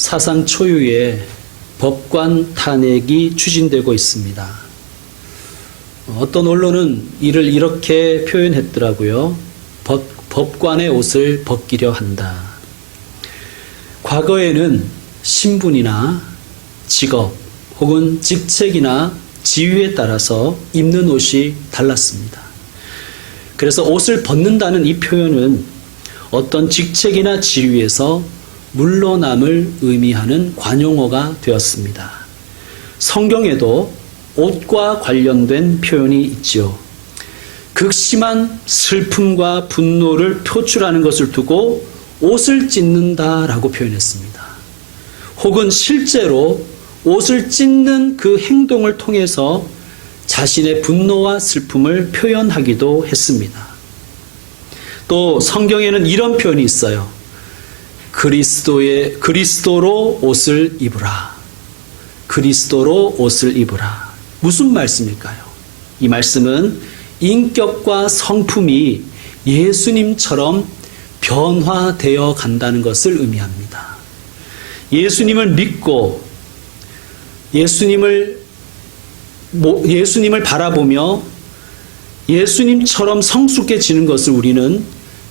사상 초유의 법관 탄핵이 추진되고 있습니다. 어떤 언론은 이를 이렇게 표현했더라고요. 법관의 옷을 벗기려 한다. 과거에는 신분이나 직업 혹은 직책이나 지위에 따라서 입는 옷이 달랐습니다. 그래서 옷을 벗는다는 이 표현은 어떤 직책이나 지위에서 물러남을 의미하는 관용어가 되었습니다. 성경에도 옷과 관련된 표현이 있지요. 극심한 슬픔과 분노를 표출하는 것을 두고 옷을 찢는다라고 표현했습니다. 혹은 실제로 옷을 찢는 그 행동을 통해서 자신의 분노와 슬픔을 표현하기도 했습니다. 또 성경에는 이런 표현이 있어요. 그리스도로 옷을 입으라. 그리스도로 옷을 입으라. 무슨 말씀일까요? 이 말씀은 인격과 성품이 예수님처럼 변화되어 간다는 것을 의미합니다. 예수님을 믿고 예수님을 바라보며 예수님처럼 성숙해지는 것을 우리는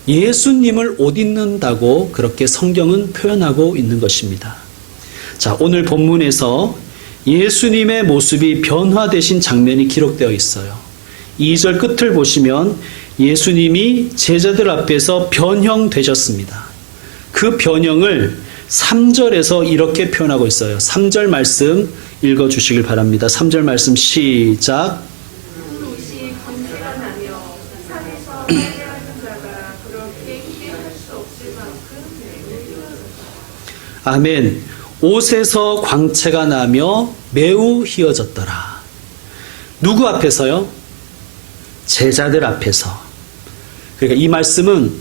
예수님을 옷 입는다고 그렇게 성경은 표현하고 있는 것입니다. 자, 오늘 본문에서 예수님의 모습이 변화되신 장면이 기록되어 있어요. 2절 끝을 보시면 예수님이 제자들 앞에서 변형되셨습니다. 그 변형을 3절에서 이렇게 표현하고 있어요. 3절 말씀 읽어주시길 바랍니다. 3절 말씀 시작. 옷이 검지가 나며 산에서 빨래하는 자가 그렇게 희게 할 수 없을 만큼 휘어졌다. 아멘. 옷에서 광채가 나며 매우 휘어졌더라. 누구 앞에서요? 제자들 앞에서. 그러니까 이 말씀은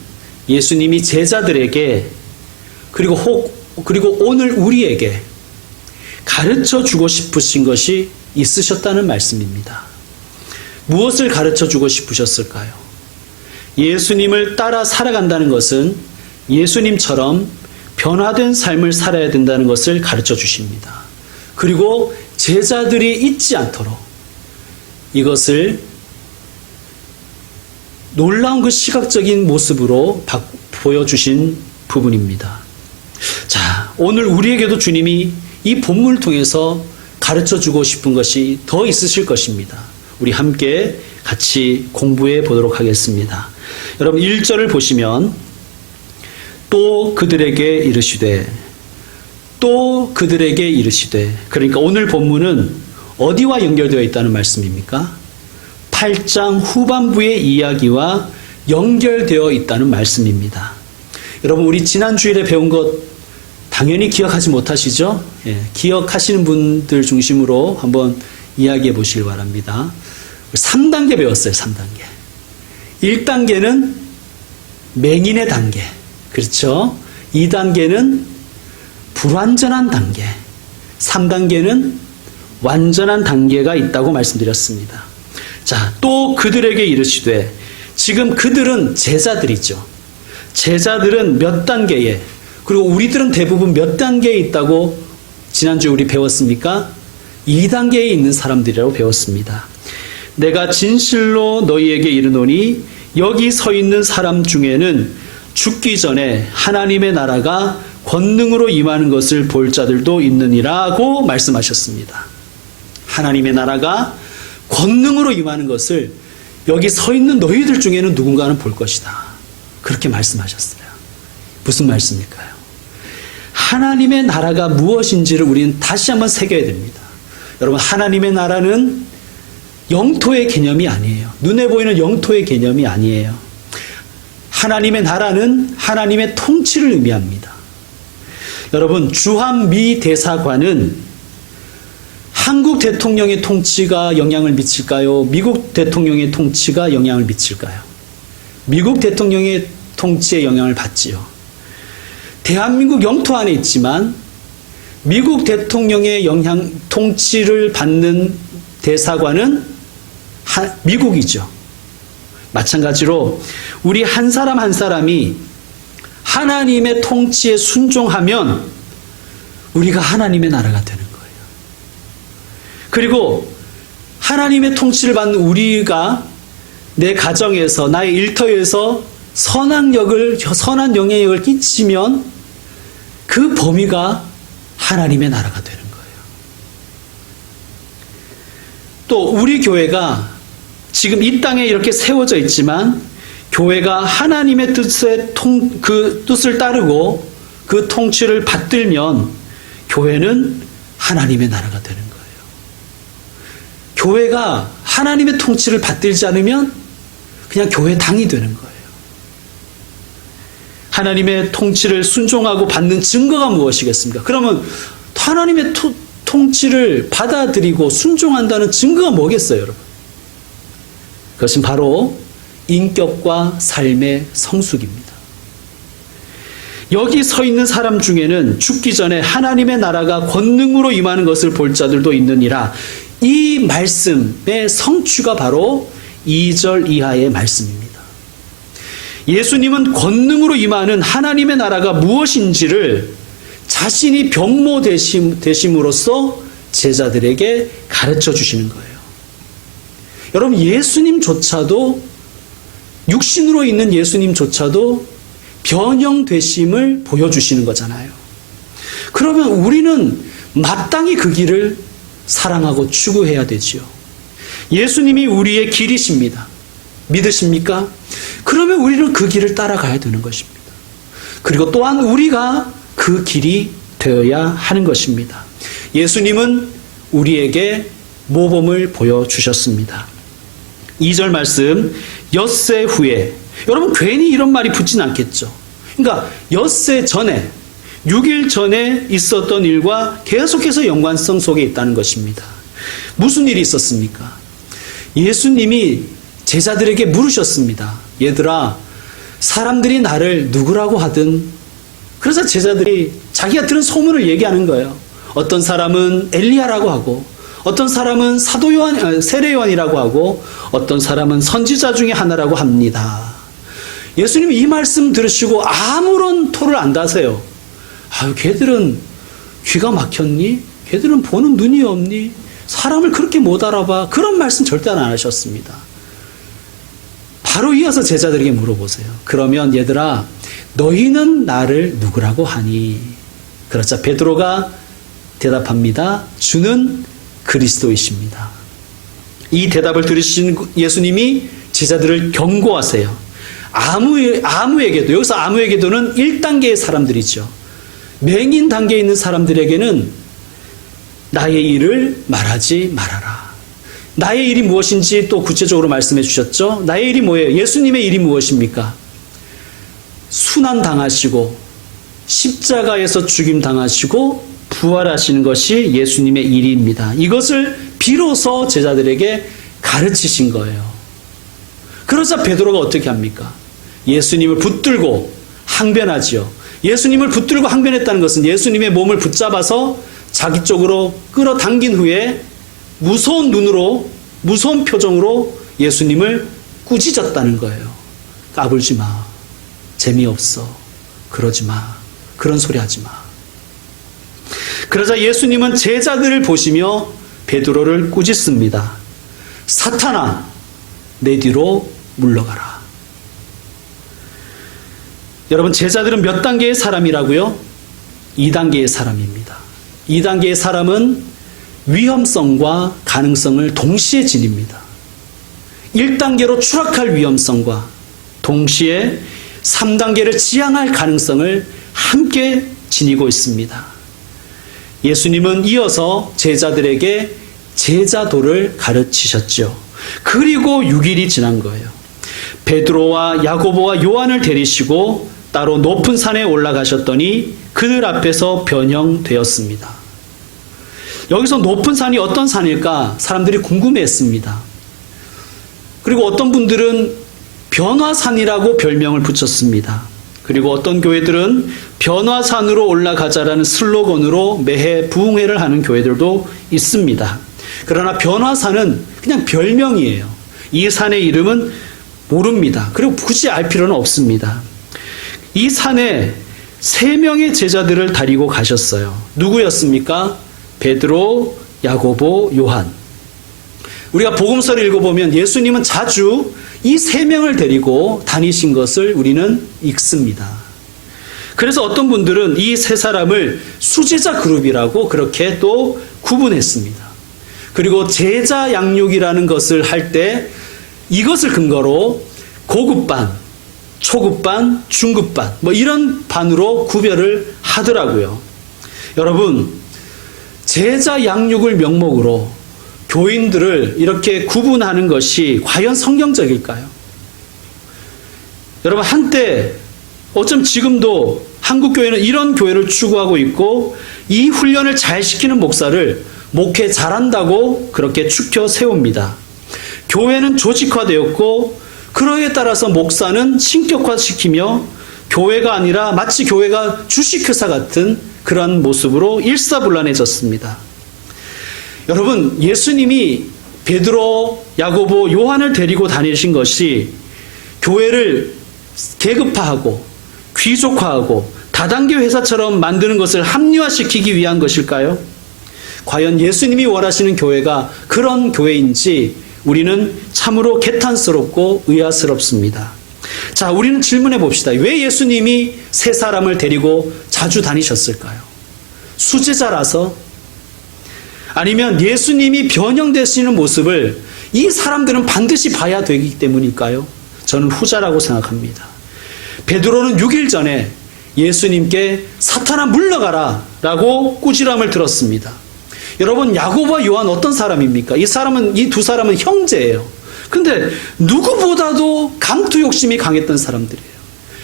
예수님이 제자들에게 그리고 오늘 우리에게 가르쳐 주고 싶으신 것이 있으셨다는 말씀입니다. 무엇을 가르쳐 주고 싶으셨을까요? 예수님을 따라 살아간다는 것은 예수님처럼 변화된 삶을 살아야 된다는 것을 가르쳐 주십니다. 그리고 제자들이 잊지 않도록 이것을 놀라운 그 시각적인 모습으로 보여주신 부분입니다. 자, 오늘 우리에게도 주님이 이 본문을 통해서 가르쳐 주고 싶은 것이 더 있으실 것입니다. 우리 함께 같이 공부해 보도록 하겠습니다. 여러분 1절을 보시면 또 그들에게 이르시되 그러니까 오늘 본문은 어디와 연결되어 있다는 말씀입니까? 8장 후반부의 이야기와 연결되어 있다는 말씀입니다. 여러분 우리 지난 주일에 배운 것 당연히 기억하지 못하시죠? 예, 기억하시는 분들 중심으로 한번 이야기해 보시길 바랍니다. 3단계 배웠어요. 3단계. 1단계는 맹인의 단계. 그렇죠? 2단계는 불완전한 단계. 3단계는 완전한 단계가 있다고 말씀드렸습니다. 자, 또 그들에게 이르시되 지금 그들은 제자들이죠. 제자들은 몇 단계에 그리고 우리들은 대부분 몇 단계에 있다고 지난주에 우리 배웠습니까? 2단계에 있는 사람들이라고 배웠습니다. 내가 진실로 너희에게 이르노니 여기 서 있는 사람 중에는 죽기 전에 하나님의 나라가 권능으로 임하는 것을 볼 자들도 있느니라고 말씀하셨습니다. 하나님의 나라가 권능으로 임하는 것을 여기 서 있는 너희들 중에는 누군가는 볼 것이다. 그렇게 말씀하셨어요. 무슨 말씀일까요? 하나님의 나라가 무엇인지를 우리는 다시 한번 새겨야 됩니다. 여러분 하나님의 나라는 영토의 개념이 아니에요. 눈에 보이는 영토의 개념이 아니에요. 하나님의 나라는 하나님의 통치를 의미합니다. 여러분 주한미 대사관은 한국 대통령의 통치가 영향을 미칠까요? 미국 대통령의 통치가 영향을 미칠까요? 미국 대통령의 통치에 영향을 받지요. 대한민국 영토 안에 있지만 미국 대통령의 통치를 받는 대사관은 미국이죠. 마찬가지로 우리 한 사람 한 사람이 하나님의 통치에 순종하면 우리가 하나님의 나라가 되는 거예요. 그리고 하나님의 통치를 받는 우리가 내 가정에서, 나의 일터에서 선한 영향력을 끼치면 그 범위가 하나님의 나라가 되는 거예요. 또 우리 교회가 지금 이 땅에 이렇게 세워져 있지만 교회가 하나님의 뜻을 따르고 그 통치를 받들면 교회는 하나님의 나라가 되는 거예요. 교회가 하나님의 통치를 받들지 않으면 그냥 교회당이 되는 거예요. 하나님의 통치를 순종하고 받는 증거가 무엇이겠습니까? 그러면 하나님의 통치를 받아들이고 순종한다는 증거가 뭐겠어요, 여러분? 그것은 바로 인격과 삶의 성숙입니다. 여기 서 있는 사람 중에는 죽기 전에 하나님의 나라가 권능으로 임하는 것을 볼 자들도 있느니라. 이 말씀의 성취가 바로 2절 이하의 말씀입니다. 예수님은 권능으로 임하는 하나님의 나라가 무엇인지를 자신이 병모 되심으로써 제자들에게 가르쳐 주시는 거예요. 여러분, 예수님조차도, 육신으로 있는 예수님조차도 변형되심을 보여주시는 거잖아요. 그러면 우리는 마땅히 그 길을 사랑하고 추구해야 되지요. 예수님이 우리의 길이십니다. 믿으십니까? 그러면 우리는 그 길을 따라가야 되는 것입니다. 그리고 또한 우리가 그 길이 되어야 하는 것입니다. 예수님은 우리에게 모범을 보여주셨습니다. 2절 말씀, 엿새 후에, 여러분 괜히 이런 말이 붙진 않겠죠. 그러니까 엿새 전에, 6일 전에 있었던 일과 계속해서 연관성 속에 있다는 것입니다. 무슨 일이 있었습니까? 예수님이 제자들에게 물으셨습니다. 얘들아, 사람들이 나를 누구라고 하든, 그래서 제자들이 자기가 들은 소문을 얘기하는 거예요. 어떤 사람은 엘리야라고 하고, 어떤 사람은 사도 요한, 세례 요한이라고 하고, 어떤 사람은 선지자 중에 하나라고 합니다. 예수님이 이 말씀 들으시고 아무런 토를 안 다세요. 아유, 걔들은 귀가 막혔니? 걔들은 보는 눈이 없니? 사람을 그렇게 못 알아봐. 그런 말씀 절대 안 하셨습니다. 바로 이어서 제자들에게 물어보세요. 그러면 얘들아, 너희는 나를 누구라고 하니? 그러자 베드로가 대답합니다. 주는 그리스도이십니다. 이 대답을 들으신 예수님이 제자들을 경고하세요. 아무에게도, 여기서 아무에게도는 1단계의 사람들이죠. 맹인 단계에 있는 사람들에게는 나의 일을 말하지 말아라. 나의 일이 무엇인지 또 구체적으로 말씀해 주셨죠. 나의 일이 뭐예요? 예수님의 일이 무엇입니까? 순환당하시고 십자가에서 죽임당하시고 부활하시는 것이 예수님의 일입니다. 이것을 비로소 제자들에게 가르치신 거예요. 그러자 베드로가 어떻게 합니까? 예수님을 붙들고 항변하지요. 예수님을 붙들고 항변했다는 것은 예수님의 몸을 붙잡아서 자기 쪽으로 끌어당긴 후에 무서운 눈으로, 무서운 표정으로 예수님을 꾸짖었다는 거예요. 까불지 마. 재미없어. 그러지 마. 그런 소리 하지 마. 그러자 예수님은 제자들을 보시며 베드로를 꾸짖습니다. 사탄아, 내 뒤로 물러가라. 여러분, 제자들은 몇 단계의 사람이라고요? 2단계의 사람입니다. 2단계의 사람은 위험성과 가능성을 동시에 지닙니다. 1단계로 추락할 위험성과 동시에 3단계를 지향할 가능성을 함께 지니고 있습니다. 예수님은 이어서 제자들에게 제자도를 가르치셨죠. 그리고 6일이 지난 거예요. 베드로와 야고보와 요한을 데리시고 따로 높은 산에 올라가셨더니 그들 앞에서 변형되었습니다. 여기서 높은 산이 어떤 산일까? 사람들이 궁금해했습니다. 그리고 어떤 분들은 변화산이라고 별명을 붙였습니다. 그리고 어떤 교회들은 변화산으로 올라가자라는 슬로건으로 매해 부흥회를 하는 교회들도 있습니다. 그러나 변화산은 그냥 별명이에요. 이 산의 이름은 모릅니다. 그리고 굳이 알 필요는 없습니다. 이 산에 3명의 제자들을 데리고 가셨어요. 누구였습니까? 베드로, 야고보, 요한. 우리가 복음서를 읽어보면 예수님은 자주 이 3명을 데리고 다니신 것을 우리는 읽습니다. 그래서 어떤 분들은 이 3사람을 수제자 그룹이라고 그렇게 또 구분했습니다. 그리고 제자 양육이라는 것을 할 때 이것을 근거로 고급반, 초급반, 중급반 뭐 이런 반으로 구별을 하더라고요. 여러분, 제자 양육을 명목으로 교인들을 이렇게 구분하는 것이 과연 성경적일까요? 여러분, 한때 어쩜 지금도 한국교회는 이런 교회를 추구하고 있고 이 훈련을 잘 시키는 목사를 목회 잘한다고 그렇게 축혀 세웁니다. 교회는 조직화되었고 그러에 따라서 목사는 신격화시키며 교회가 아니라 마치 교회가 주식회사 같은 그런 모습으로 일사불란해졌습니다. 여러분, 예수님이 베드로, 야고보, 요한을 데리고 다니신 것이 교회를 계급화하고 귀족화하고 다단계 회사처럼 만드는 것을 합리화시키기 위한 것일까요? 과연 예수님이 원하시는 교회가 그런 교회인지 우리는 참으로 개탄스럽고 의아스럽습니다. 자, 우리는 질문해 봅시다. 왜 예수님이 3사람을 데리고 자주 다니셨을까요? 수제자라서? 아니면 예수님이 변형되시는 모습을 이 사람들은 반드시 봐야 되기 때문일까요? 저는 후자라고 생각합니다. 베드로는 6일 전에 예수님께 사탄아 물러가라 라고 꾸지람을 들었습니다. 여러분, 야고보와 요한 어떤 사람입니까? 이 2사람은 형제예요. 근데 누구보다도 강투 욕심이 강했던 사람들이에요.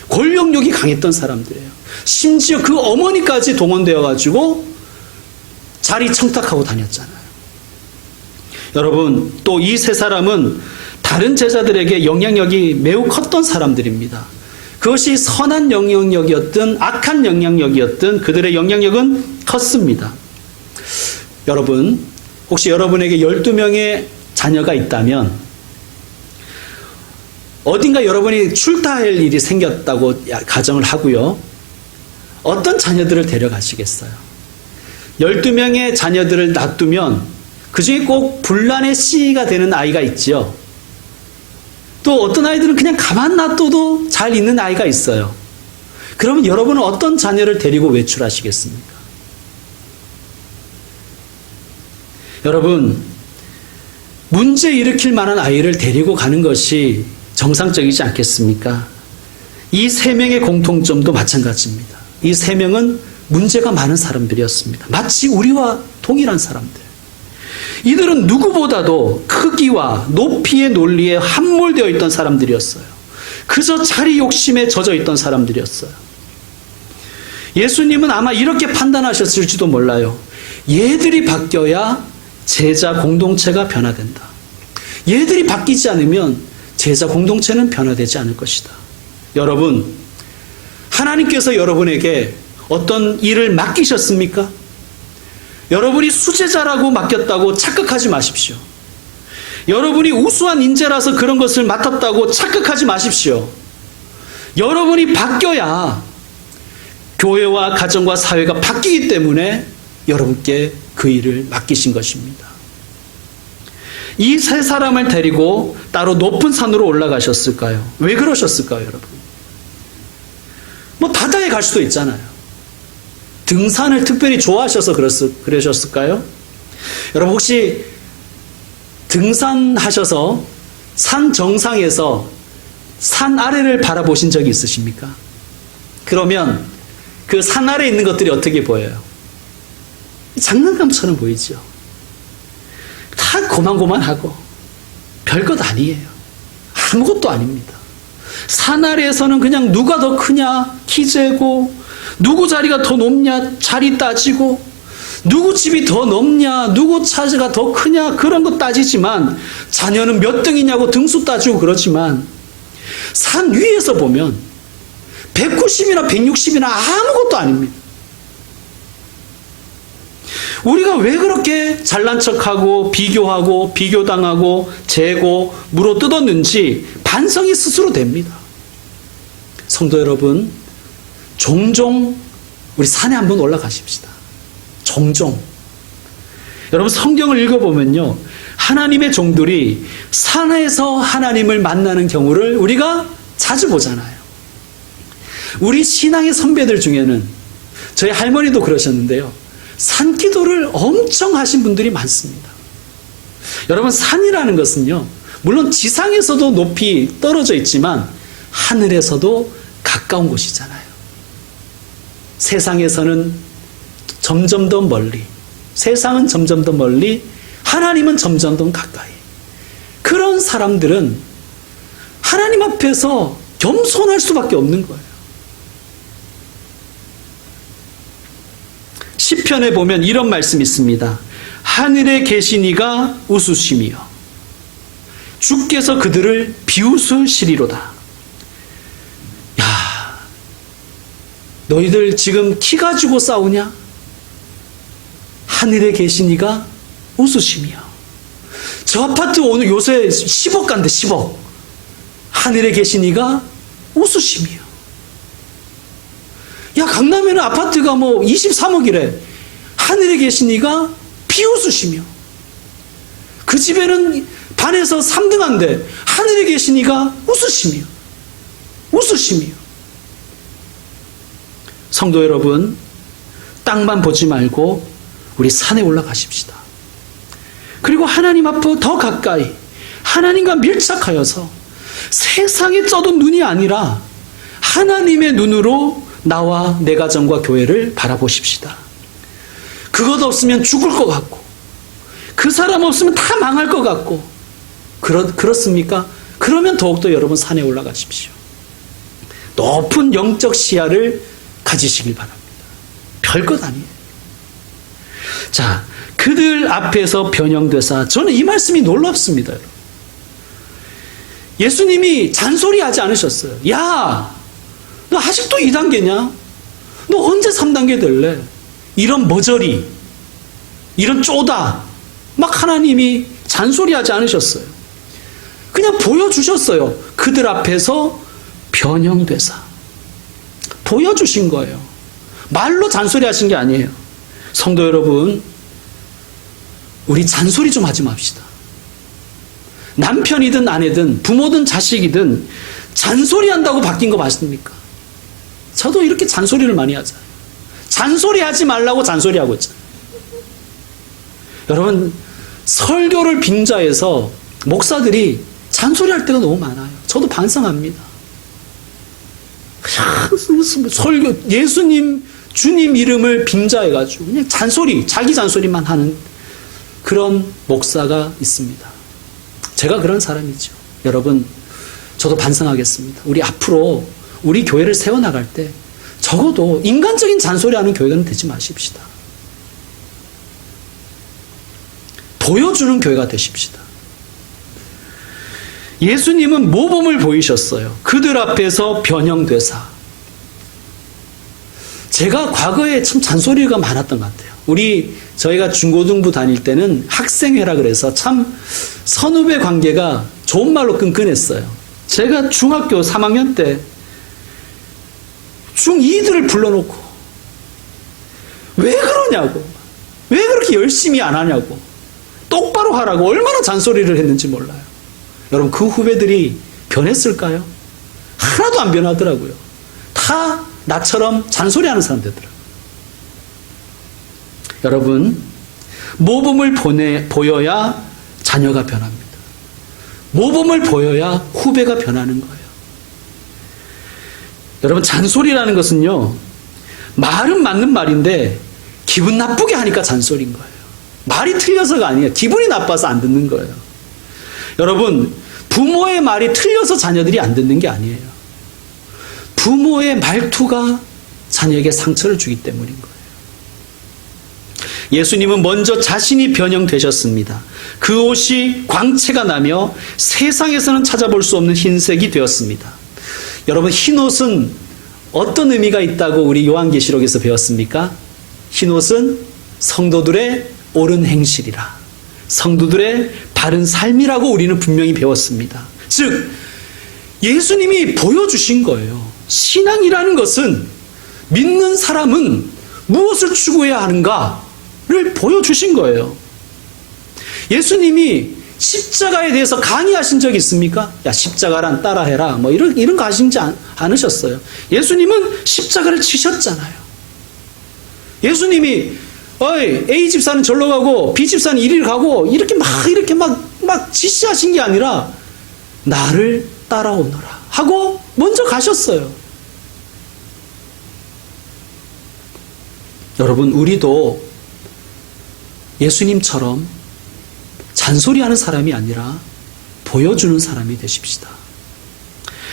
권력욕이 강했던 사람들이에요. 심지어 그 어머니까지 동원되어 가지고 자리 청탁하고 다녔잖아요. 여러분, 또 이 3사람은 다른 제자들에게 영향력이 매우 컸던 사람들입니다. 그것이 선한 영향력이었든 악한 영향력이었든 그들의 영향력은 컸습니다. 여러분, 혹시 여러분에게 12명의 자녀가 있다면 어딘가 여러분이 출타할 일이 생겼다고 가정을 하고요. 어떤 자녀들을 데려가시겠어요? 12명의 자녀들을 놔두면 그 중에 꼭 분란의 씨가 되는 아이가 있지요. 또 어떤 아이들은 그냥 가만 놔둬도 잘 있는 아이가 있어요. 그러면 여러분은 어떤 자녀를 데리고 외출하시겠습니까? 여러분, 문제 일으킬 만한 아이를 데리고 가는 것이 정상적이지 않겠습니까? 이 3명의 공통점도 마찬가지입니다. 이 3명은 문제가 많은 사람들이었습니다. 마치 우리와 동일한 사람들. 이들은 누구보다도 크기와 높이의 논리에 함몰되어 있던 사람들이었어요. 그저 자리 욕심에 젖어 있던 사람들이었어요. 예수님은 아마 이렇게 판단하셨을지도 몰라요. 얘들이 바뀌어야 제자 공동체가 변화된다. 얘들이 바뀌지 않으면 제자 공동체는 변화되지 않을 것이다. 여러분, 하나님께서 여러분에게 어떤 일을 맡기셨습니까? 여러분이 수제자라고 맡겼다고 착각하지 마십시오. 여러분이 우수한 인재라서 그런 것을 맡았다고 착각하지 마십시오. 여러분이 바뀌어야 교회와 가정과 사회가 바뀌기 때문에 여러분께 그 일을 맡기신 것입니다. 이 3사람을 데리고 따로 높은 산으로 올라가셨을까요? 왜 그러셨을까요, 여러분? 뭐 바다에 갈 수도 있잖아요. 등산을 특별히 좋아하셔서 그러셨을까요? 여러분, 혹시 등산하셔서 산 정상에서 산 아래를 바라보신 적이 있으십니까? 그러면 그 산 아래에 있는 것들이 어떻게 보여요? 장난감처럼 보이죠. 다 고만고만하고 별것 아니에요. 아무것도 아닙니다. 산 아래에서는 그냥 누가 더 크냐 키 재고, 누구 자리가 더 높냐 자리 따지고, 누구 집이 더 넓냐 누구 차가 더 크냐 그런 거 따지지만, 자녀는 몇 등이냐고 등수 따지고 그러지만, 산 위에서 보면 190이나 160이나 아무것도 아닙니다. 우리가 왜 그렇게 잘난 척하고 비교하고 비교당하고 재고 물어 뜯었는지 반성이 스스로 됩니다. 성도 여러분, 종종 우리 산에 한번 올라가십시다. 종종. 여러분 성경을 읽어보면요. 하나님의 종들이 산에서 하나님을 만나는 경우를 우리가 자주 보잖아요. 우리 신앙의 선배들 중에는 저희 할머니도 그러셨는데요. 산기도를 엄청 하신 분들이 많습니다. 여러분 산이라는 것은요. 물론 지상에서도 높이 떨어져 있지만 하늘에서도 가까운 곳이잖아요. 세상에서는 점점 더 멀리, 세상은 점점 더 멀리, 하나님은 점점 더 가까이. 그런 사람들은 하나님 앞에서 겸손할 수밖에 없는 거예요. 시편에 보면 이런 말씀이 있습니다. 하늘에 계신 이가 웃으시며 주께서 그들을 비웃으시리로다. 야, 너희들 지금 키 가지고 싸우냐? 하늘에 계신 이가 웃으시며. 저 아파트 오늘 요새 10억 간대, 10억. 하늘에 계신 이가 웃으시며. 야, 강남에는 아파트가 뭐 23억이래. 하늘에 계신 이가 비웃으시며. 그 집에는 반에서 3등한데 하늘에 계신 이가 웃으시며. 웃으시며. 성도 여러분, 땅만 보지 말고 우리 산에 올라가십시다. 그리고 하나님 앞으로 더 가까이 하나님과 밀착하여서 세상에 떠도 눈이 아니라 하나님의 눈으로 나와 내 가정과 교회를 바라보십시다. 그것 없으면 죽을 것 같고 그 사람 없으면 다 망할 것 같고 그렇습니까? 그러면 더욱더 여러분 산에 올라가십시오. 높은 영적 시야를 가지시길 바랍니다. 별것 아니에요. 자, 그들 앞에서 변형되사. 저는 이 말씀이 놀랍습니다. 여러분. 예수님이 잔소리하지 않으셨어요. 야, 너 아직도 2단계냐? 너 언제 3단계 될래? 이런 머저리, 이런 쪼다 막 하나님이 잔소리하지 않으셨어요. 그냥 보여주셨어요. 그들 앞에서 변형되사. 보여주신 거예요. 말로 잔소리하신 게 아니에요. 성도 여러분, 우리 잔소리 좀 하지 맙시다. 남편이든 아내든 부모든 자식이든 잔소리한다고 바뀐 거 맞습니까? 저도 이렇게 잔소리를 많이 하잖아요. 잔소리하지 말라고 잔소리하고 있잖아요. 여러분, 설교를 빙자해서 목사들이 잔소리할 때가 너무 많아요. 저도 반성합니다. 설교, 예수님, 주님 이름을 빙자해가지고 그냥 잔소리, 자기 잔소리만 하는 그런 목사가 있습니다. 제가 그런 사람이죠. 여러분, 저도 반성하겠습니다. 우리 앞으로 우리 교회를 세워나갈 때 적어도 인간적인 잔소리하는 교회가 되지 마십시다. 보여주는 교회가 되십시다. 예수님은 모범을 보이셨어요. 그들 앞에서 변형되사. 제가 과거에 참 잔소리가 많았던 것 같아요. 저희가 중고등부 다닐 때는 학생회라 그래서 참 선후배 관계가 좋은 말로 끈끈했어요. 제가 중학교 3학년 때 중2들을 불러놓고 왜 그러냐고, 왜 그렇게 열심히 안 하냐고, 똑바로 하라고 얼마나 잔소리를 했는지 몰라요. 여러분, 그 후배들이 변했을까요? 하나도 안 변하더라고요. 다 나처럼 잔소리하는 사람 되더라고요. 여러분, 모범을 보여야 자녀가 변합니다. 모범을 보여야 후배가 변하는 거예요. 여러분, 잔소리라는 것은요, 말은 맞는 말인데 기분 나쁘게 하니까 잔소리인 거예요. 말이 틀려서가 아니에요. 기분이 나빠서 안 듣는 거예요. 여러분, 부모의 말이 틀려서 자녀들이 안 듣는 게 아니에요. 부모의 말투가 자녀에게 상처를 주기 때문인 거예요. 예수님은 먼저 자신이 변형되셨습니다. 그 옷이 광채가 나며 세상에서는 찾아볼 수 없는 흰색이 되었습니다. 여러분, 흰옷은 어떤 의미가 있다고 우리 요한계시록에서 배웠습니까? 흰옷은 성도들의 옳은 행실이라, 성도들의 바른 삶이라고 우리는 분명히 배웠습니다. 즉, 예수님이 보여주신 거예요. 신앙이라는 것은 믿는 사람은 무엇을 추구해야 하는가를 보여주신 거예요. 예수님이 십자가에 대해서 강의하신 적이 있습니까? 야, 십자가란 따라해라. 뭐 이런 거 하시지 않으셨어요. 예수님은 십자가를 치셨잖아요. 예수님이 A 집사는 절로 가고 B 집사는 이리로 가고 이렇게 막 지시하신 게 아니라 나를 따라오너라 하고 먼저 가셨어요. 여러분, 우리도 예수님처럼 잔소리하는 사람이 아니라 보여주는 사람이 되십시다.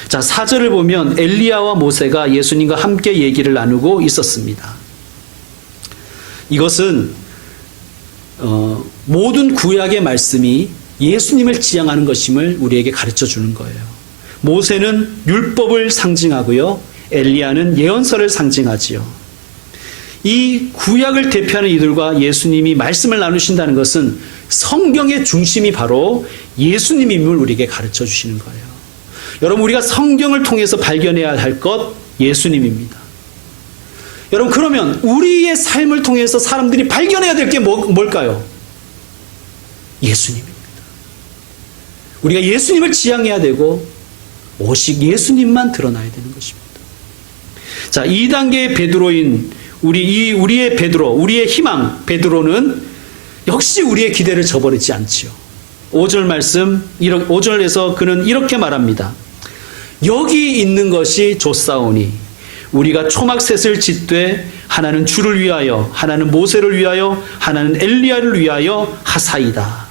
자, 4절을 보면 엘리야와 모세가 예수님과 함께 얘기를 나누고 있었습니다. 이것은 모든 구약의 말씀이 예수님을 지향하는 것임을 우리에게 가르쳐 주는 거예요. 모세는 율법을 상징하고요, 엘리야는 예언서를 상징하지요. 이 구약을 대표하는 이들과 예수님이 말씀을 나누신다는 것은 성경의 중심이 바로 예수님임을 우리에게 가르쳐 주시는 거예요. 여러분, 우리가 성경을 통해서 발견해야 할 것 예수님입니다. 여러분, 그러면 우리의 삶을 통해서 사람들이 발견해야 될 게 뭘까요? 예수님입니다. 우리가 예수님을 지향해야 되고 오직 예수님만 드러나야 되는 것입니다. 자, 2단계의 베드로인 우리의 베드로, 우리의 희망 베드로는 역시 우리의 기대를 저버리지 않지요. 5절 말씀, 5절에서 그는 이렇게 말합니다. 여기 있는 것이 좋사오니 우리가 초막셋을 짓되 하나는 주를 위하여, 하나는 모세를 위하여, 하나는 엘리야를 위하여 하사이다.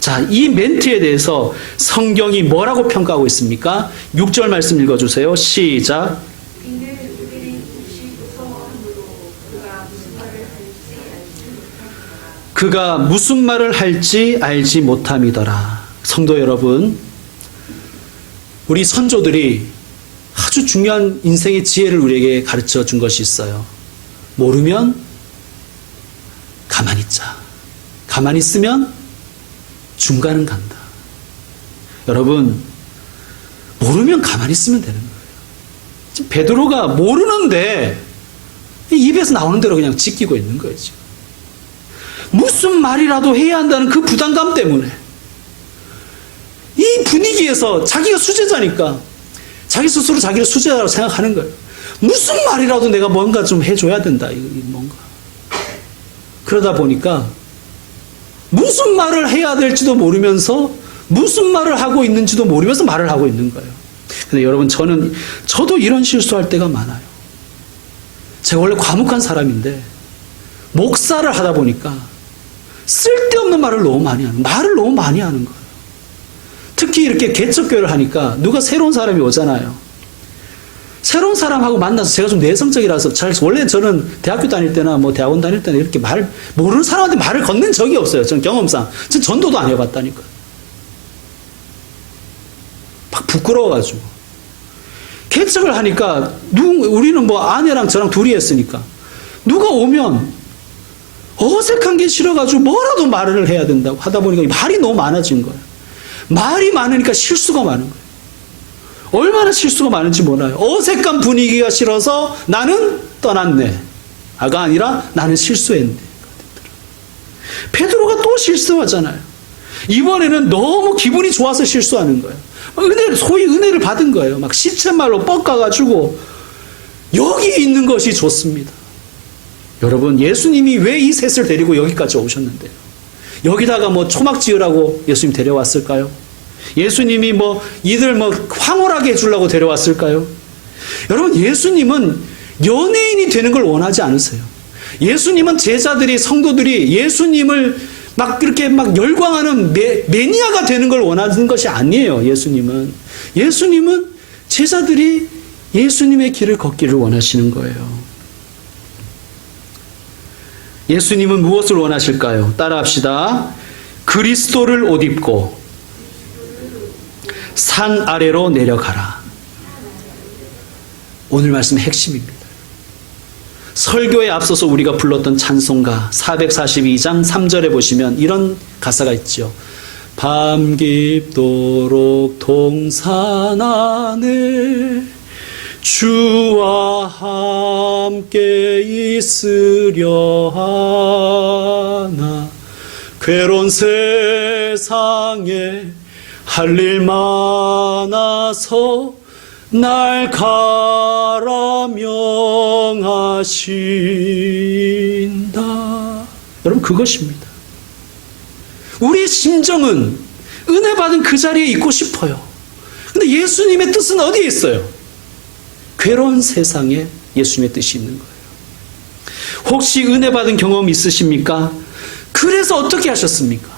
자, 이 멘트에 대해서 성경이 뭐라고 평가하고 있습니까? 6절 말씀 읽어주세요. 시작. 그가 무슨 말을 할지 알지 못함이더라. 성도 여러분, 우리 선조들이 아주 중요한 인생의 지혜를 우리에게 가르쳐 준 것이 있어요. 모르면 가만히 있자. 가만히 있으면 중간은 간다. 여러분, 모르면 가만히 있으면 되는 거예요. 지금 베드로가 모르는데 입에서 나오는 대로 그냥 지키고 있는 거예요, 지금. 무슨 말이라도 해야 한다는 그 부담감 때문에 이 분위기에서 자기가 수제자니까 자기 스스로 자기를 수제자라고 생각하는 거예요. 무슨 말이라도 내가 뭔가 좀 해줘야 된다. 뭔가. 그러다 보니까 무슨 말을 해야 될지도 모르면서 무슨 말을 하고 있는지도 모르면서 말을 하고 있는 거예요. 근데 여러분, 저도 이런 실수할 때가 많아요. 제가 원래 과묵한 사람인데 목사를 하다 보니까 쓸데없는 말을 너무 많이 하는 거예요. 특히 이렇게 개척교회를 하니까 누가 새로운 사람이 오잖아요. 새로운 사람하고 만나서 제가 좀 내성적이라서 원래 저는 대학교 다닐 때나 뭐 대학원 다닐 때나 이렇게 모르는 사람한테 말을 건넨 적이 없어요. 전 경험상. 전 전도도 안 해봤다니까. 막 부끄러워가지고. 개척을 하니까 우리는 뭐 아내랑 저랑 둘이 했으니까 누가 오면 어색한 게 싫어가지고 뭐라도 말을 해야 된다고 하다 보니까 말이 너무 많아진 거예요. 말이 많으니까 실수가 많은 거예요. 얼마나 실수가 많은지 몰라요. 어색한 분위기가 싫어서 나는 떠났네. 가 아니라 나는 실수했네. 베드로가 또 실수하잖아요. 이번에는 너무 기분이 좋아서 실수하는 거예요. 소위 은혜를 받은 거예요. 막 시쳇말로 뻗가가지고 여기 있는 것이 좋습니다. 여러분, 예수님이 왜 이 셋을 데리고 여기까지 오셨는데요? 여기다가 뭐 초막 지으라고 예수님 데려왔을까요? 예수님이 이들 황홀하게 해주려고 데려왔을까요? 여러분, 예수님은 연예인이 되는 걸 원하지 않으세요. 예수님은 제자들이, 성도들이 예수님을 그렇게 열광하는 매니아가 되는 걸 원하는 것이 아니에요. 예수님은 제자들이 예수님의 길을 걷기를 원하시는 거예요. 예수님은 무엇을 원하실까요? 따라합시다. 그리스도를 옷 입고 산 아래로 내려가라. 오늘 말씀의 핵심입니다. 설교에 앞서서 우리가 불렀던 찬송가 442장 3절에 보시면 이런 가사가 있죠. 밤 깊도록 동산 안에 주와 함께 있으려 하나 괴로운 세상에 할 일 많아서 날 가라 명하신다. 여러분, 그것입니다. 우리의 심정은 은혜 받은 그 자리에 있고 싶어요. 근데 예수님의 뜻은 어디에 있어요? 괴로운 세상에 예수님의 뜻이 있는 거예요. 혹시 은혜 받은 경험 있으십니까? 그래서 어떻게 하셨습니까?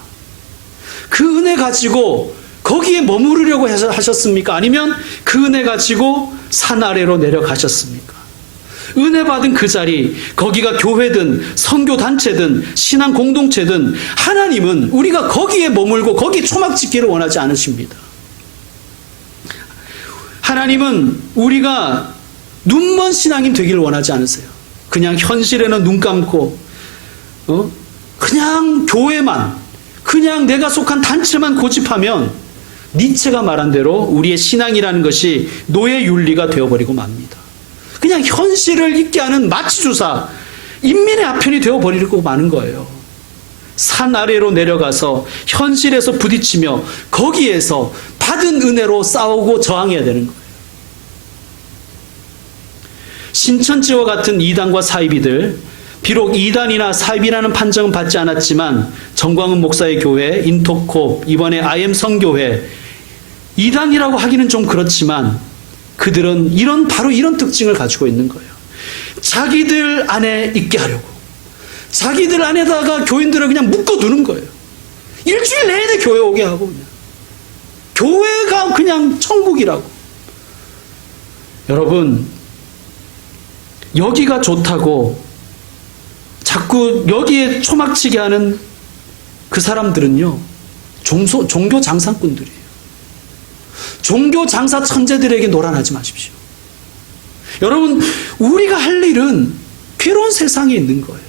그 은혜 가지고 거기에 머무르려고 하셨습니까? 아니면 그 은혜 가지고 산 아래로 내려가셨습니까? 은혜 받은 그 자리, 거기가 교회든 선교단체든 신앙 공동체든 하나님은 우리가 거기에 머물고 거기에 초막 짓기를 원하지 않으십니다. 하나님은 우리가 눈먼 신앙인 되기를 원하지 않으세요. 그냥 현실에는 눈 감고 그냥 교회만, 그냥 내가 속한 단체만 고집하면 니체가 말한 대로 우리의 신앙이라는 것이 노예윤리가 되어버리고 맙니다. 그냥 현실을 잊게 하는 마취주사, 인민의 아편이 되어버리고 마는 거예요. 산 아래로 내려가서 현실에서 부딪히며 거기에서 받은 은혜로 싸우고 저항해야 되는 거예요. 신천지와 같은 이단과 사이비들, 비록 이단이나 사이비라는 판정은 받지 않았지만 정광훈 목사의 교회, 인터콥, 이번에 IM 성교회, 이단이라고 하기는 좀 그렇지만 그들은 바로 이런 특징을 가지고 있는 거예요. 자기들 안에 있게 하려고, 자기들 안에다가 교인들을 그냥 묶어두는 거예요. 일주일 내내 교회 오게 하고, 그냥 교회가 그냥 천국이라고. 여러분, 여기가 좋다고 자꾸 여기에 초막치게 하는 그 사람들은요, 종교 장사꾼들이에요. 종교 장사 천재들에게 노란하지 마십시오. 여러분, 우리가 할 일은 괴로운 세상에 있는 거예요.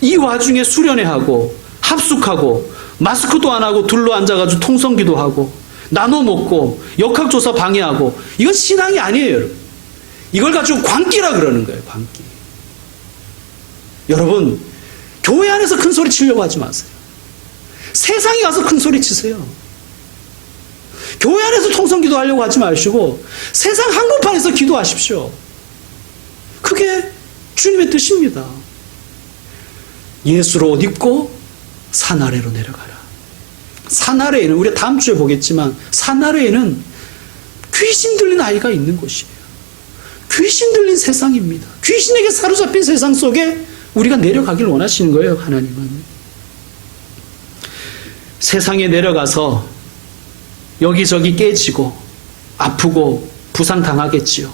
이 와중에 수련회하고 합숙하고 마스크도 안 하고 둘러 앉아가지고 통성기도 하고 나눠 먹고 역학조사 방해하고, 이건 신앙이 아니에요. 여러분, 이걸 가지고 광기라 그러는 거예요. 광기. 여러분, 교회 안에서 큰 소리 치려고 하지 마세요. 세상에 가서 큰 소리 치세요. 교회 안에서 통성기도 하려고 하지 마시고 세상 한복판에서 기도하십시오. 그게 주님의 뜻입니다. 예수로 옷 입고 산 아래로 내려가라. 산 아래에는, 우리가 다음 주에 보겠지만, 산 아래에는 귀신 들린 아이가 있는 곳이에요. 귀신 들린 세상입니다. 귀신에게 사로잡힌 세상 속에 우리가 내려가길 원하시는 거예요. 하나님은 세상에 내려가서 여기저기 깨지고 아프고 부상당하겠지요.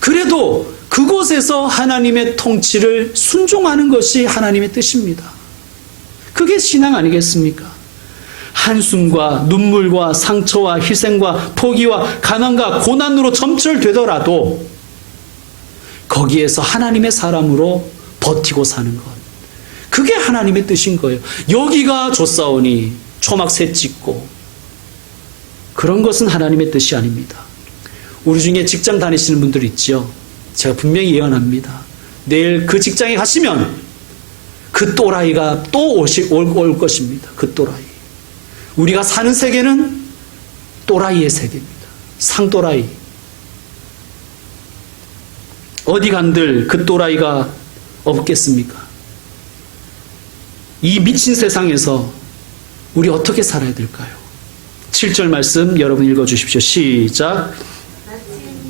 그래도 그곳에서 하나님의 통치를 순종하는 것이 하나님의 뜻입니다. 그게 신앙 아니겠습니까? 한숨과 눈물과 상처와 희생과 포기와 가난과 고난으로 점철되더라도 거기에서 하나님의 사람으로 버티고 사는 것, 그게 하나님의 뜻인 거예요. 여기가 좋사오니 초막 새 찍고, 그런 것은 하나님의 뜻이 아닙니다. 우리 중에 직장 다니시는 분들 있지요. 제가 분명히 예언합니다. 내일 그 직장에 가시면 그 또라이가 또 올 것입니다. 그 또라이. 우리가 사는 세계는 또라이의 세계입니다. 상또라이. 어디 간들 그 또라이가 없겠습니까? 이 미친 세상에서 우리 어떻게 살아야 될까요? 7절 말씀 여러분 읽어주십시오. 시작. 마침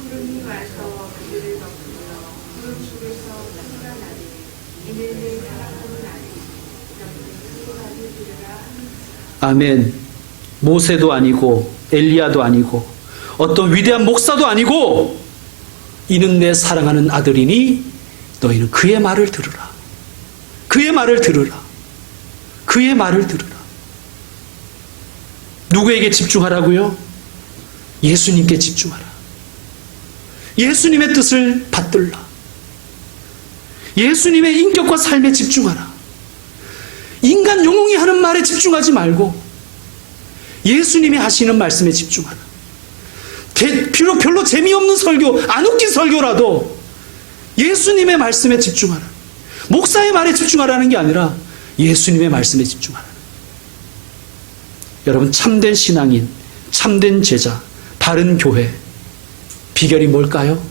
구름이 와서 그들을 덮으며 구름 속에서 소리가 나니 이는 내 사랑하는 아들 너희는 수고하게 들으라. 아멘. 모세도 아니고 엘리야도 아니고 어떤 위대한 목사도 아니고 이는 내 사랑하는 아들이니 너희는 그의 말을 들으라. 그의 말을 들으라. 그의 말을 들으라. 누구에게 집중하라고요? 예수님께 집중하라. 예수님의 뜻을 받들라. 예수님의 인격과 삶에 집중하라. 인간 영웅이 하는 말에 집중하지 말고 예수님이 하시는 말씀에 집중하라. 비록 별로 재미없는 설교, 안 웃긴 설교라도 예수님의 말씀에 집중하라. 목사의 말에 집중하라는 게 아니라 예수님의 말씀에 집중하라. 여러분, 참된 신앙인, 참된 제자, 바른 교회, 비결이 뭘까요?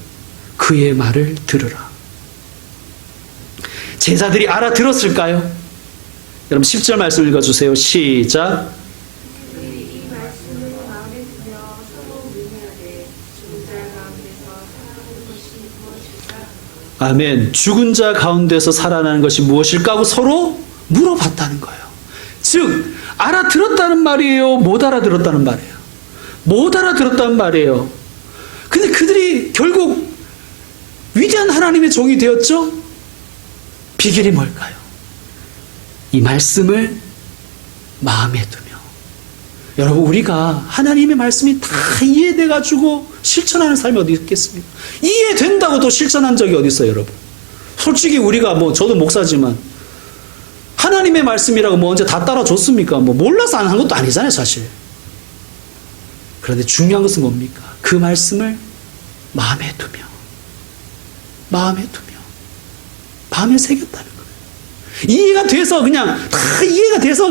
그의 말을 들으라. 제자들이 알아들었을까요? 여러분 10절 말씀 읽어주세요. 시작. 이 말씀을 마음에 두며 서로 문의하되 죽은 자 가운데서 살아나는 것이 무엇일까? 아멘. 죽은 자 가운데서 살아나는 것이 무엇일까 하고 서로 물어봤다는 거예요. 즉 알아들었다는 말이에요? 못 알아들었다는 말이에요? 못 알아들었다는 말이에요. 근데 그들이 결국 위대한 하나님의 종이 되었죠? 비결이 뭘까요? 이 말씀을 마음에 두며. 여러분, 우리가 하나님의 말씀이 다 이해돼가지고 실천하는 삶이 어디 있겠습니까? 이해된다고도 실천한 적이 어디 있어요, 여러분? 솔직히 우리가 저도 목사지만 하나님의 말씀이라고 언제 다 따라줬습니까? 몰라서 안 한 것도 아니잖아요, 사실. 그런데 중요한 것은 뭡니까? 그 말씀을 마음에 두며, 마음에 새겼다는 거예요. 이해가 돼서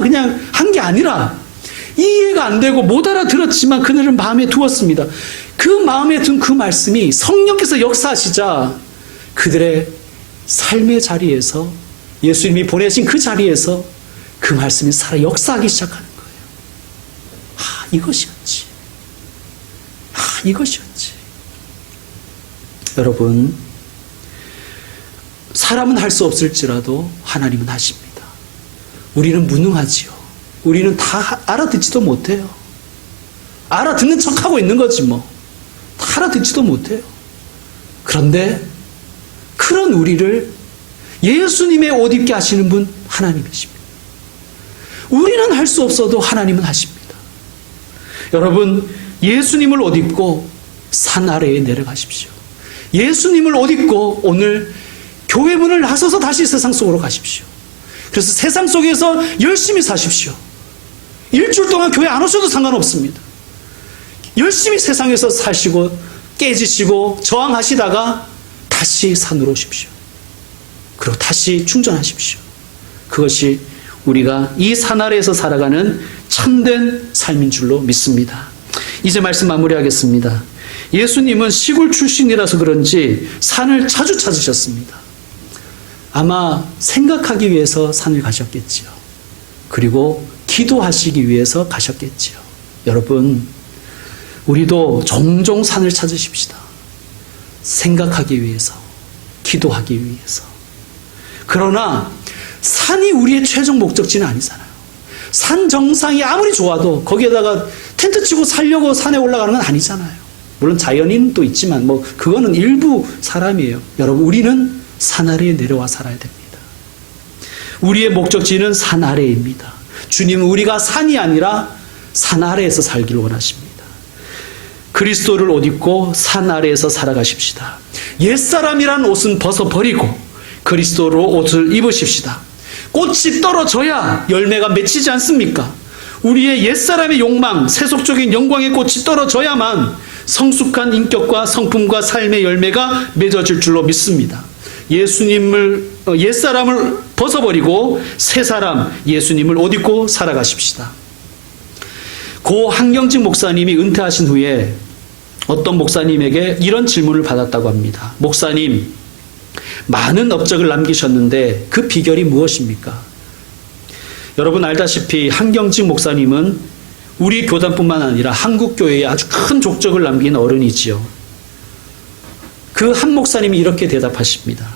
그냥 한 게 아니라 이해가 안 되고 못 알아들었지만 그들은 마음에 두었습니다. 그 마음에 둔 그 말씀이 성령께서 역사하시자 그들의 삶의 자리에서, 예수님이 보내신 그 자리에서 그 말씀이 살아 역사하기 시작하는 거예요. 이것이었지. 여러분, 사람은 할 수 없을지라도 하나님은 하십니다. 우리는 무능하지요. 우리는 다 알아듣지도 못해요. 알아듣는 척하고 있는 거지 다 알아듣지도 못해요. 그런데 그런 우리를 예수님의 옷 입게 하시는 분 하나님이십니다. 우리는 할 수 없어도 하나님은 하십니다. 여러분, 예수님을 옷 입고 산 아래에 내려가십시오. 예수님을 옷 입고 오늘 교회 문을 나서서 다시 세상 속으로 가십시오. 그래서 세상 속에서 열심히 사십시오. 일주일 동안 교회 안 오셔도 상관없습니다. 열심히 세상에서 사시고 깨지시고 저항하시다가 다시 산으로 오십시오. 그리고 다시 충전하십시오. 그것이 우리가 이 산 아래에서 살아가는 참된 삶인 줄로 믿습니다. 이제 말씀 마무리하겠습니다. 예수님은 시골 출신이라서 그런지 산을 자주 찾으셨습니다. 아마 생각하기 위해서 산을 가셨겠지요. 그리고 기도하시기 위해서 가셨겠지요. 여러분, 우리도 종종 산을 찾으십시다. 생각하기 위해서, 기도하기 위해서. 그러나 산이 우리의 최종 목적지는 아니잖아요. 산 정상이 아무리 좋아도 거기에다가 텐트 치고 살려고 산에 올라가는 건 아니잖아요. 물론 자연인도 있지만 그거는 일부 사람이에요. 여러분, 우리는 산 아래에 내려와 살아야 됩니다. 우리의 목적지는 산 아래입니다. 주님은 우리가 산이 아니라 산 아래에서 살기를 원하십니다. 그리스도를 옷 입고 산 아래에서 살아가십시다. 옛사람이란 옷은 벗어버리고 그리스도로 옷을 입으십시다. 꽃이 떨어져야 열매가 맺히지 않습니까? 우리의 옛사람의 욕망, 세속적인 영광의 꽃이 떨어져야만 성숙한 인격과 성품과 삶의 열매가 맺어질 줄로 믿습니다. 옛사람을 벗어버리고 새사람 예수님을 옷 입고 살아가십시다. 고 한경직 목사님이 은퇴하신 후에 어떤 목사님에게 이런 질문을 받았다고 합니다. 목사님, 많은 업적을 남기셨는데 그 비결이 무엇입니까? 여러분 알다시피 한경직 목사님은 우리 교단뿐만 아니라 한국교회에 아주 큰 족적을 남긴 어른이지요. 그 한 목사님이 이렇게 대답하십니다.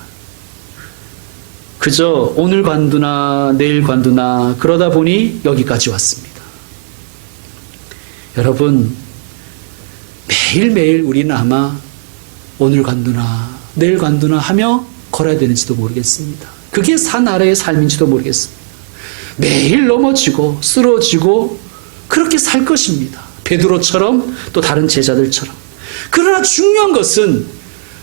그저 오늘 관두나 내일 관두나 그러다 보니 여기까지 왔습니다. 여러분, 매일매일 우리는 아마 오늘 관두나 내일 관두나 하며 걸어야 되는지도 모르겠습니다. 그게 산 아래의 삶인지도 모르겠습니다. 매일 넘어지고 쓰러지고 그렇게 살 것입니다. 베드로처럼 또 다른 제자들처럼. 그러나 중요한 것은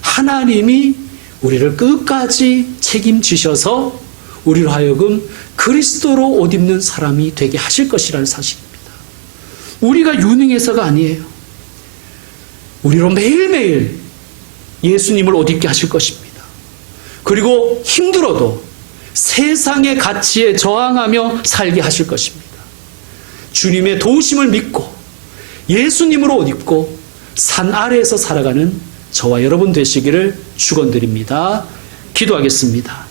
하나님이 우리를 끝까지 책임지셔서 우리로 하여금 그리스도로 옷 입는 사람이 되게 하실 것이라는 사실입니다. 우리가 유능해서가 아니에요. 우리로 매일매일 예수님을 옷 입게 하실 것입니다. 그리고 힘들어도 세상의 가치에 저항하며 살게 하실 것입니다. 주님의 도우심을 믿고 예수님으로 옷 입고 산 아래에서 살아가는 저와 여러분 되시기를 축원드립니다. 기도하겠습니다.